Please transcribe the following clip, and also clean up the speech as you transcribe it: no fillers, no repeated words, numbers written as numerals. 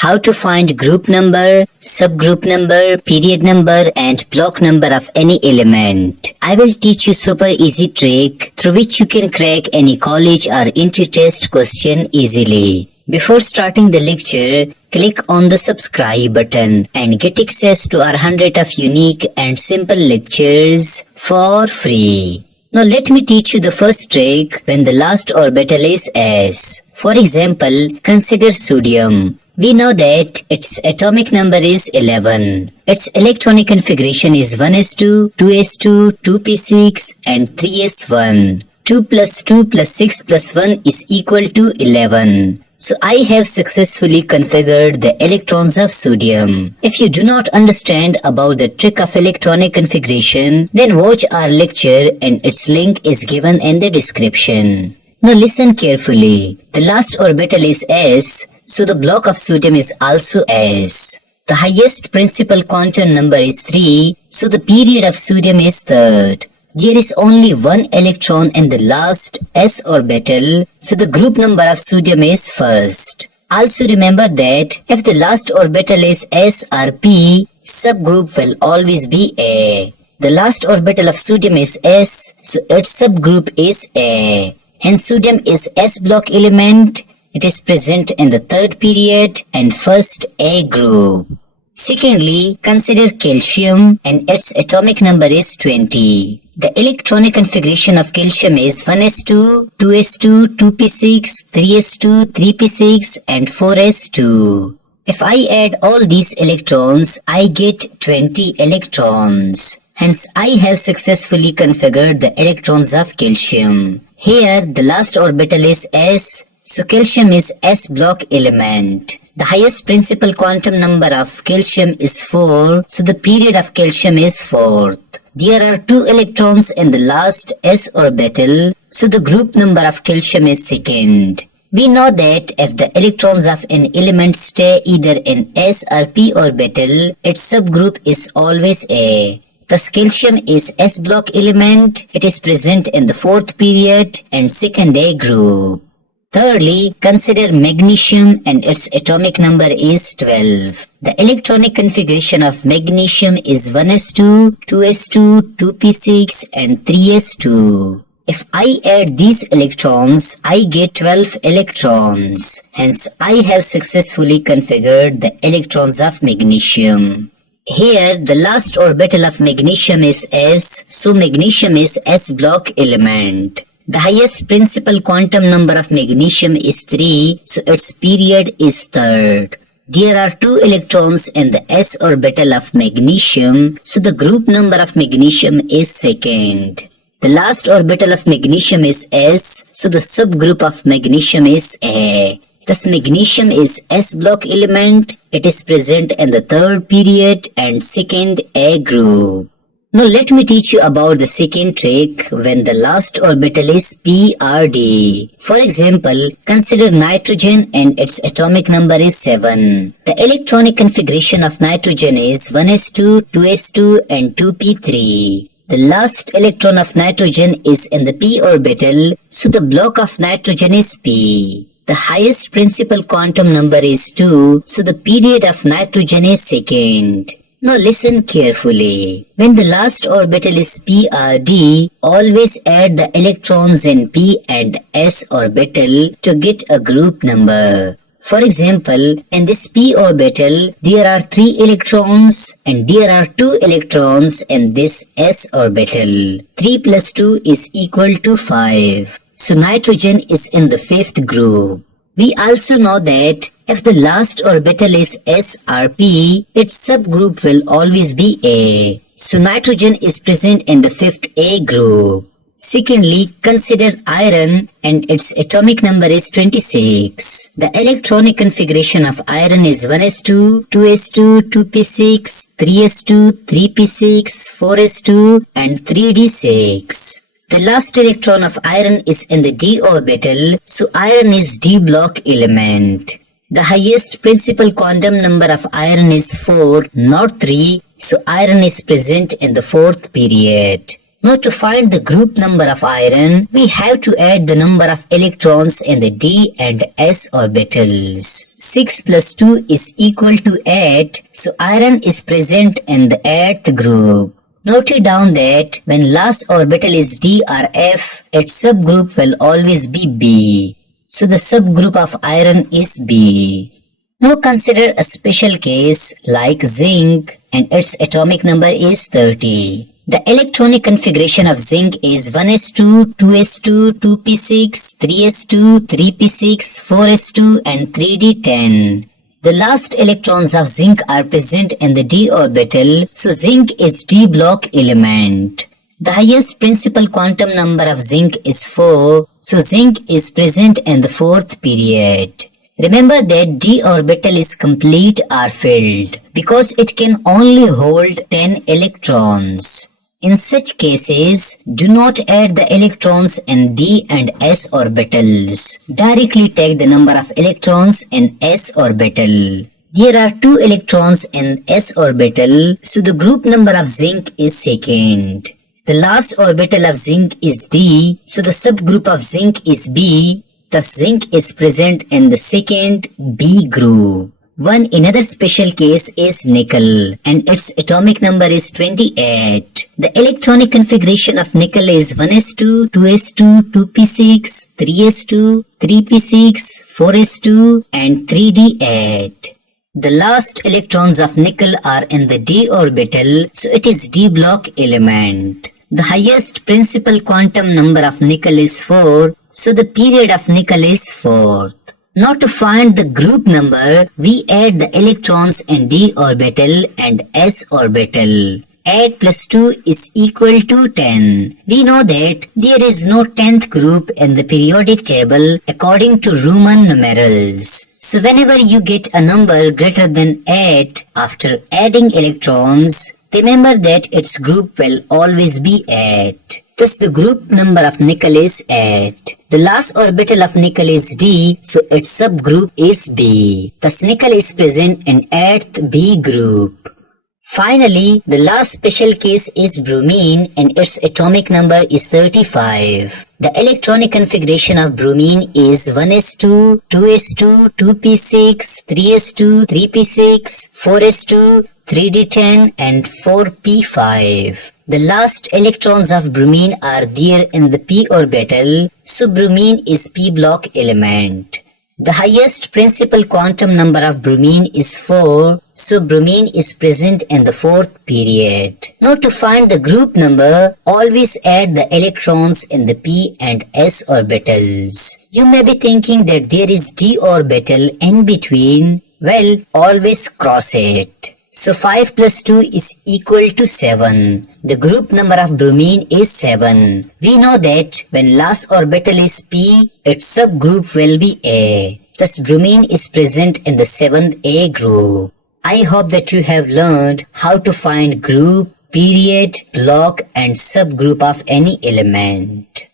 how to find group number, subgroup number, period number and block number of any element. I will teach you super easy trick through which you can crack any college or entry test question easily. Before starting the lecture, click on the subscribe button and get access to our 100 of unique and simple lectures for free. Now let me teach you the first trick when the last orbital is s. For example, consider sodium. We know that its atomic number is 11. Its electronic configuration is 1s2, 2s2, 2p6 and 3s1. 2 plus 2 plus 6 plus 1 is equal to 11. So I have successfully configured the electrons of sodium. If you do not understand about the trick of electronic configuration, then watch our lecture and its link is given in the description. Now listen carefully. The last orbital is s, so the block of sodium is also s. The highest principal quantum number is 3, so the period of sodium is third. There is only one electron in the last s orbital, so the group number of sodium is first. Also remember that if the last orbital is s or p, subgroup will always be A. The last orbital of sodium is s, so its subgroup is A. Hence sodium is s block element. It is present in the third period and first A group. Secondly, consider calcium and its atomic number is 20. The electronic configuration of calcium is 1s2, 2s2, 2p6, 3s2, 3p6 and 4s2. If I add all these electrons, I get 20 electrons. Hence, I have successfully configured the electrons of calcium. Here, the last orbital is s, so calcium is s block element. The highest principal quantum number of calcium is 4, so the period of calcium is fourth. There are 2 electrons in the last s orbital, so the group number of calcium is second. We know that if the electrons of an element stay either in s or p orbital, its subgroup is always A. Thus calcium is s block element. It is present in the fourth period and second A group. Thirdly, consider magnesium and its atomic number is 12. The electronic configuration of magnesium is 1s2, 2s2, 2p6 and 3s2. If I add these electrons, I get 12 electrons. Hence, I have successfully configured the electrons of magnesium. Here, the last orbital of magnesium is s, so magnesium is s block element. The highest principal quantum number of magnesium is 3, so its period is third. There are 2 electrons in the s orbital of magnesium, so the group number of magnesium is second. The last orbital of magnesium is s, so the subgroup of magnesium is A. Thus magnesium is s block element. It is present in the third period and second A group. Now let me teach you about the second trick when the last orbital is p or d. For example, consider nitrogen and its atomic number is 7. The electronic configuration of nitrogen is 1s2, 2s2 and 2p3. The last electron of nitrogen is in the p orbital, so the block of nitrogen is p. The highest principal quantum number is 2, so the period of nitrogen is second. Now listen carefully. When the last orbital is p or d, always add the electrons in p and s orbital to get a group number. For example, in this p orbital, there are 3 electrons and there are 2 electrons in this s orbital. 3 plus 2 is equal to 5. So nitrogen is in the 5th group. We also know that if the last orbital is s or p, its subgroup will always be A. So nitrogen is present in the 5th A group. Secondly, consider iron and its atomic number is 26. The electronic configuration of iron is 1s2, 2s2, 2p6, 3s2, 3p6, 4s2 and 3d6. The last electron of iron is in the d orbital, so iron is d block element. The highest principal quantum number of iron is 4, not 3, so iron is present in the fourth period. Now to find the group number of iron, we have to add the number of electrons in the d and s orbitals. 6 plus 2 is equal to 8, so iron is present in the 8th group. Note it down that when last orbital is d or f, its subgroup will always be b. So the subgroup of iron is b. Now consider a special case like zinc and its atomic number is 30. The electronic configuration of zinc is 1s2, 2s2, 2p6, 3s2, 3p6, 4s2 and 3d10. The last electrons of zinc are present in the d orbital, so zinc is d block element. The highest principal quantum number of zinc is 4, so zinc is present in the 4th period. Remember that d orbital is complete or filled because it can only hold 10 electrons. In such cases, do not add the electrons in d and s orbitals. Directly take the number of electrons in s orbital. There are 2 electrons in s orbital, so the group number of zinc is second. The last orbital of zinc is d, so the subgroup of zinc is b. Thus zinc is present in the second b group. Another special case is nickel and its atomic number is 28. The electronic configuration of nickel is 1s2, 2s2, 2p6, 3s2, 3p6, 4s2 and 3d8. The last electrons of nickel are in the d orbital, so it is d block element. The highest principal quantum number of nickel is 4, so the period of nickel is 4th. Now to find the group number, we add the electrons in d orbital and s orbital. 8 plus 2 is equal to 10. We know that there is no 10th group in the periodic table according to Roman numerals. So whenever you get a number greater than 8 after adding electrons, remember that its group will always be 8. Thus the group number of nickel is 8. The last orbital of nickel is d, so its subgroup is b. Thus nickel is present in 8th b group. Finally, the last special case is bromine and its atomic number is 35. The electronic configuration of bromine is 1s2, 2s2, 2p6, 3s2, 3p6, 4s2, 3d10 and 4p5. The last electrons of bromine are there in the p orbital, so bromine is p block element. The highest principal quantum number of bromine is 4, so bromine is present in the 4th period. Now to find the group number, always add the electrons in the p and s orbitals. You may be thinking that there is d orbital in between. Well, always cross it. So 5 plus 2 is equal to 7. The group number of bromine is 7. We know that when last orbital is p, its subgroup will be A. Thus bromine is present in the 7th A group. I hope that you have learned how to find group, period, block and subgroup of any element.